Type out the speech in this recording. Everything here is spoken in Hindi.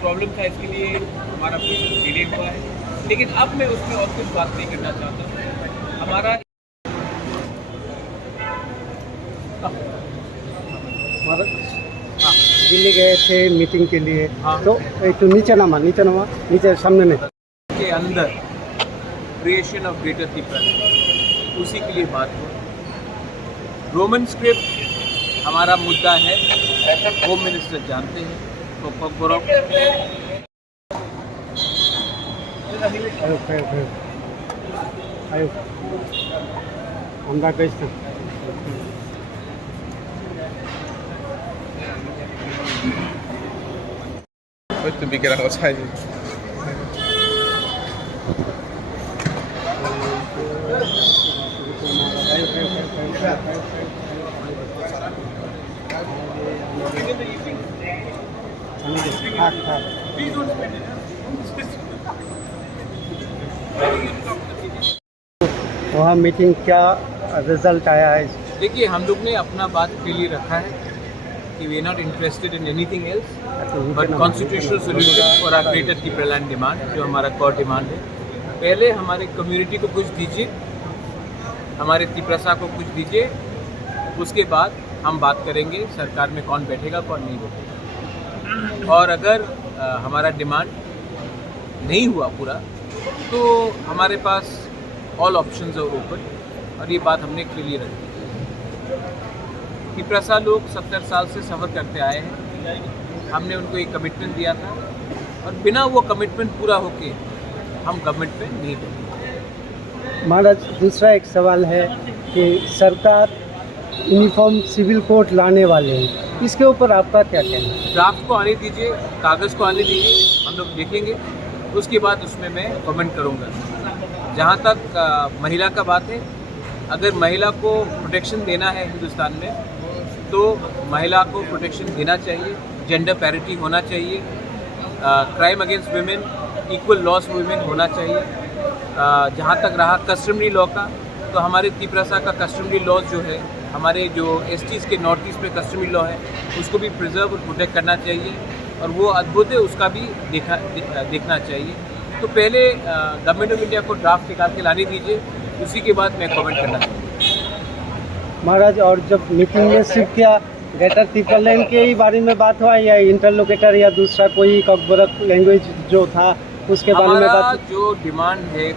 प्रॉब्लम था, इसके लिए हमारा प्रोसेस डिले हुआ है। लेकिन अब मैं उसमें और कुछ बात नहीं करना चाहता। हमारा हाँ, दिल्ली गए थे मीटिंग के लिए। हाँ। तो एक नीचे नीचे सामने में के अंदर क्रिएशन ऑफ ग्रेटर त्रिपुरा, उसी के लिए बात हुआ। रोमन स्क्रिप्ट हमारा मुद्दा है, होम मिनिस्टर जानते हैं। तो कोकबोरोक আমরা কইছি Heute biegera wahrscheinlich. वहाँ मीटिंग क्या रिजल्ट आया है? देखिए, हम लोग ने अपना बात क्लियर रखा है कि we are not interested in anything else but constitutional solution for our greater Tripura land demand, जो हमारा कोर डिमांड है। पहले हमारे कम्युनिटी को कुछ दीजिए, हमारे त्रिपुरा को कुछ दीजिए, उसके बाद हम बात करेंगे सरकार में कौन बैठेगा कौन नहीं बैठेगा। और अगर हमारा डिमांड नहीं हुआ पूरा तो हमारे पास ऑल ऑप्शंस आर ओपन, और ये बात हमने क्लियर रखी। त्रिपुरा लोग 70 साल से सफ़र करते आए हैं। हमने उनको एक कमिटमेंट दिया था, और बिना वो कमिटमेंट पूरा होके हम गवर्नमेंट पे नहीं बैठे। महाराज, दूसरा एक सवाल है कि सरकार यूनिफॉर्म सिविल कोड लाने वाले हैं, इसके ऊपर आपका क्या कहना है? ड्राफ्ट को आने दीजिए, कागज़ को आने दीजिए, हम लोग देखेंगे, उसके बाद उसमें मैं कमेंट करूँगा। जहाँ तक महिला का बात है, अगर महिला को प्रोटेक्शन देना है हिंदुस्तान में तो महिला को प्रोटेक्शन देना चाहिए, जेंडर पैरिटी होना चाहिए, crime against women, equal loss women होना चाहिए। जहाँ तक रहा कस्टमरी लॉ का, तो हमारे त्रिपुरा का कस्टमरी लॉ जो है, हमारे जो एसटीज़ के नॉर्थ ईस्ट में कस्टमरी लॉ है, उसको भी प्रिजर्व और प्रोटेक्ट करना चाहिए, और वो अद्भुत है, उसका भी देखना चाहिए। तो पहले गवर्नमेंट ऑफ इंडिया को ड्राफ्ट निकाल के लाने दीजिए, उसी के बाद मैं कमेंट करना चाहिए। महाराज, और जब मीटिंग में सिर्फ क्या ग्रेटर त्रिपुरा लैंड के ही बारे में बात हुआ या इंटरलोकेटर या दूसरा कोई कोकबोरोक लैंग्वेज जो था उसके बारे में बात? जो डिमांड है